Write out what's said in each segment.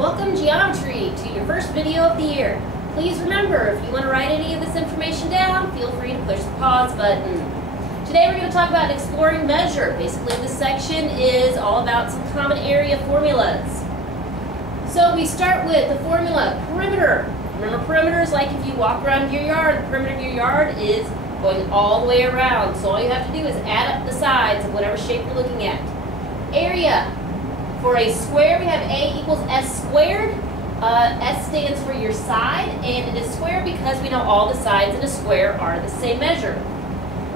Welcome Geometry to your first video of the year. Please remember, if you want to write any of this information down, feel free to push the pause button. Today we're going to talk about exploring measure. Basically this section is all about some common area formulas. So we start with the formula perimeter. Remember, perimeter is like if you walk around your yard, the perimeter of your yard is going all the way around. So all you have to do is add up the sides of whatever shape you're looking at. Area. For a square, we have A equals S squared. S stands for your side, and it is squared because we know all the sides in a square are the same measure.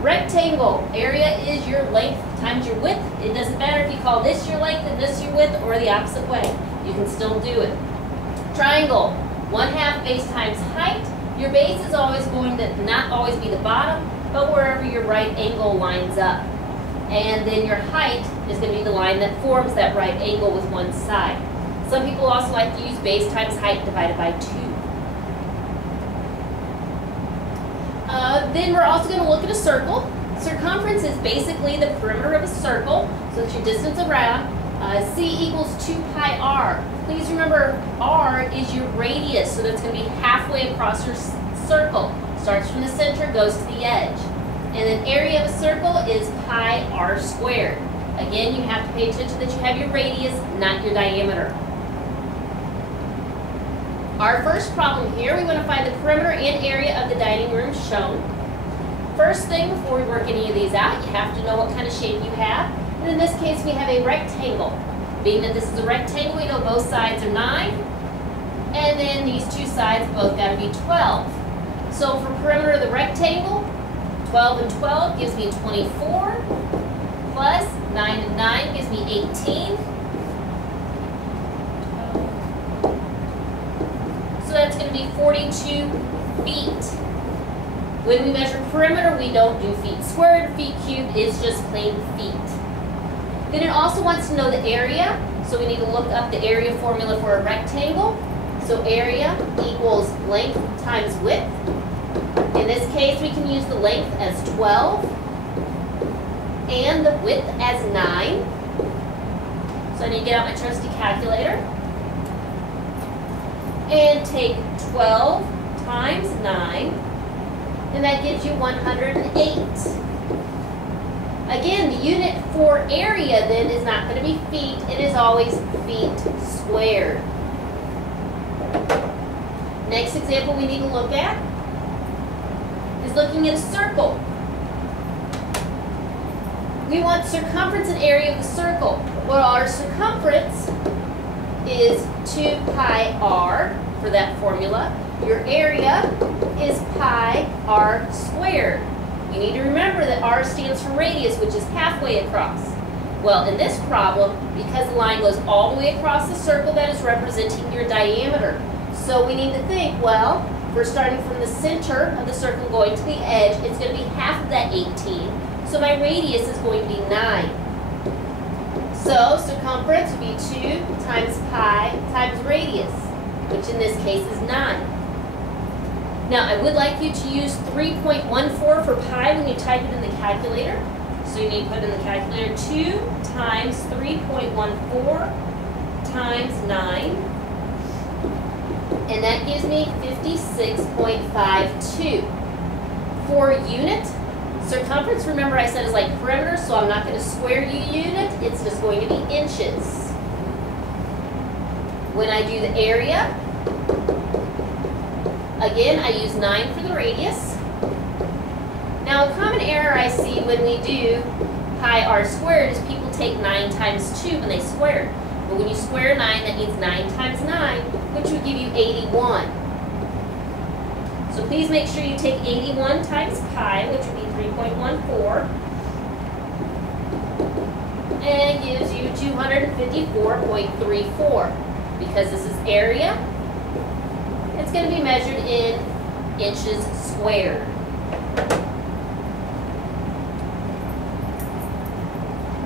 Rectangle. Area is your length times your width. It doesn't matter if you call this your length and this your width, or the opposite way. You can still do it. Triangle. 1/2 base times height. Your base is always going to not always be the bottom, but wherever your right angle lines up. And then your height is going to be the line that forms that right angle with one side. Some people also like to use base times height divided by 2. Then we're also going to look at a circle. Circumference is basically the perimeter of a circle, so it's your distance around. C equals 2 pi r. Please remember, r is your radius, so that's going to be halfway across your circle. Starts from the center, goes to the edge. And then area of a circle is pi r squared. Again, you have to pay attention that you have your radius, not your diameter. Our first problem here, we want to find the perimeter and area of the dining room shown. First thing, before we work any of these out, you have to know what kind of shape you have. And in this case, we have a rectangle. Being that this is a rectangle, we know both sides are 9. And then these two sides both got to be 12. So for perimeter of the rectangle, 12 and 12 gives me 24, plus 9 and 9 gives me 18. So that's going to be 42 feet. When we measure perimeter, we don't do feet squared. Feet cubed is just plain feet. Then it also wants to know the area, so we need to look up the area formula for a rectangle. So area equals length times width. In this case, we can use the length as 12 and the width as 9. So I need to get out my trusty calculator and take 12 times 9, and that gives you 108. Again, the unit for area then is not going to be feet, it is always feet squared. Next example we need to look at is looking at a circle. We want circumference and area of the circle. Well, our circumference is 2 pi r for that formula. Your area is pi r squared. You need to remember that r stands for radius, which is halfway across. Well, in this problem, because the line goes all the way across the circle, that is representing your diameter. So we need to think, well, we're starting from the center of the circle going to the edge. It's going to be half of that 18. So my radius is going to be 9. So circumference would be 2 times pi times radius, which in this case is 9. Now I would like you to use 3.14 for pi when you type it in the calculator. So you need to put in the calculator 2 times 3.14 times 9. And that gives me 56.52. For unit, circumference, remember I said is like perimeter, so I'm not going to square unit, it's just going to be inches. When I do the area, again, I use 9 for the radius. Now, a common error I see when we do pi r squared is people take 9 times 2 when they square. But when you square 9, that means 9 times 9, which would give you 81. So please make sure you take 81 times pi, which would be 3.14, and it gives you 254.34. Because this is area, it's going to be measured in inches squared.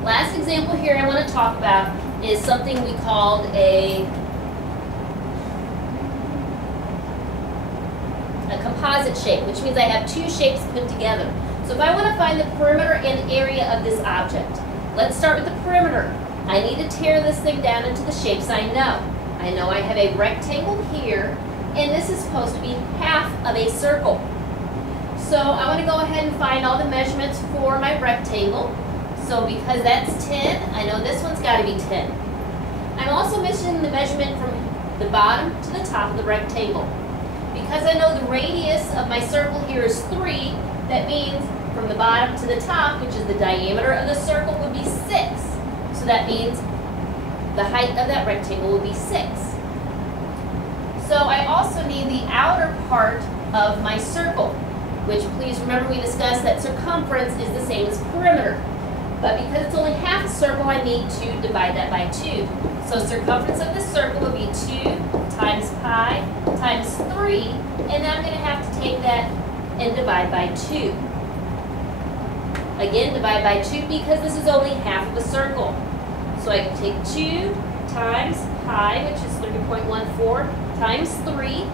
Last example here I want to talk about is something we called a composite shape, which means I have two shapes put together. So if I want to find the perimeter and area of this object, let's start with the perimeter. I need to tear this thing down into the shapes I know. I know I have a rectangle here, and this is supposed to be half of a circle. So I want to go ahead and find all the measurements for my rectangle. So because that's 10, I know this one's got to be 10. I'm also missing the measurement from the bottom to the top of the rectangle. Because I know the radius of my circle here is 3, that means from the bottom to the top, which is the diameter of the circle, would be 6. So that means the height of that rectangle would be 6. So I also need the outer part of my circle, which, please remember, we discussed that circumference is the same as perimeter. But because it's only half a circle, I need to divide that by 2. So circumference of the circle would be 2 times pi times 3, and then I'm going to have to take that and divide by 2. Again, divide by 2 because this is only half of a circle. So I can take 2 times pi, which is 30.14, times 3,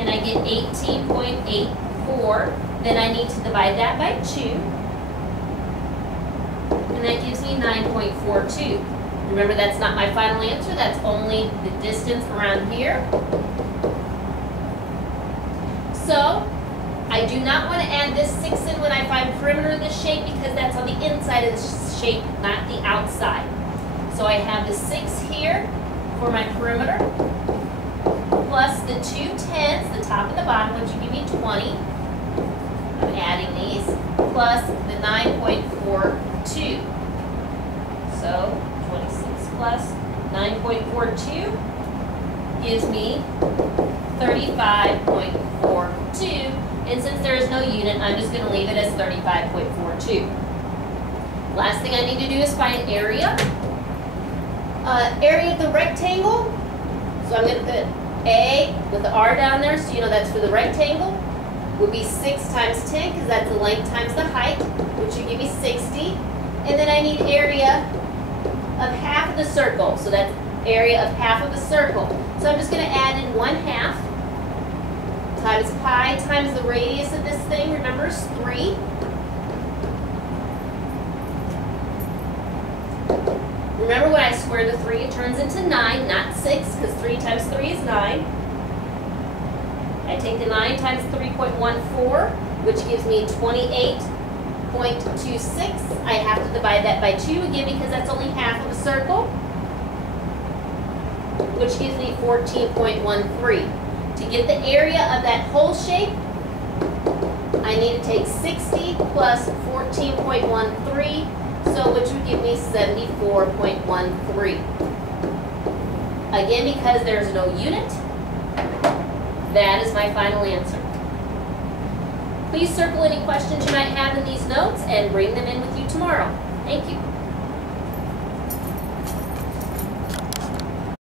and I get 18.84. Then I need to divide that by 2, and that gives me 9.42. Remember, that's not my final answer, that's only the distance around here. So, I do not want to add this 6 in when I find perimeter of this shape because that's on the inside of the shape, not the outside. So I have the 6 here for my perimeter, plus the 2 10s, the top and the bottom, which would give me 20. I'm adding these, plus the 9.42. So 26 plus 9.42 gives me 35.42. And since there is no unit, I'm just going to leave it as 35.42. Last thing I need to do is find area. Area of the rectangle. So I'm going to put A with the R down there, so you know that's for the rectangle. Would be 6 times 10, because that's the length times the height, which would give me 60. And then I need area of half of the circle. So that's area of half of the circle. So I'm just going to add in 1/2 times pi times the radius of this thing, remember, is 3. Remember, when I square the 3, it turns into 9, not 6, because 3 times 3 is 9. I take the 9 times 3.14, which gives me 28.26. I have to divide that by 2 again because that's only half of a circle, which gives me 14.13. To get the area of that whole shape, I need to take 60 plus 14.13, so which would give me 74.13. Again, because there's no unit, that is my final answer. Please circle any questions you might have in these notes and bring them in with you tomorrow. Thank you.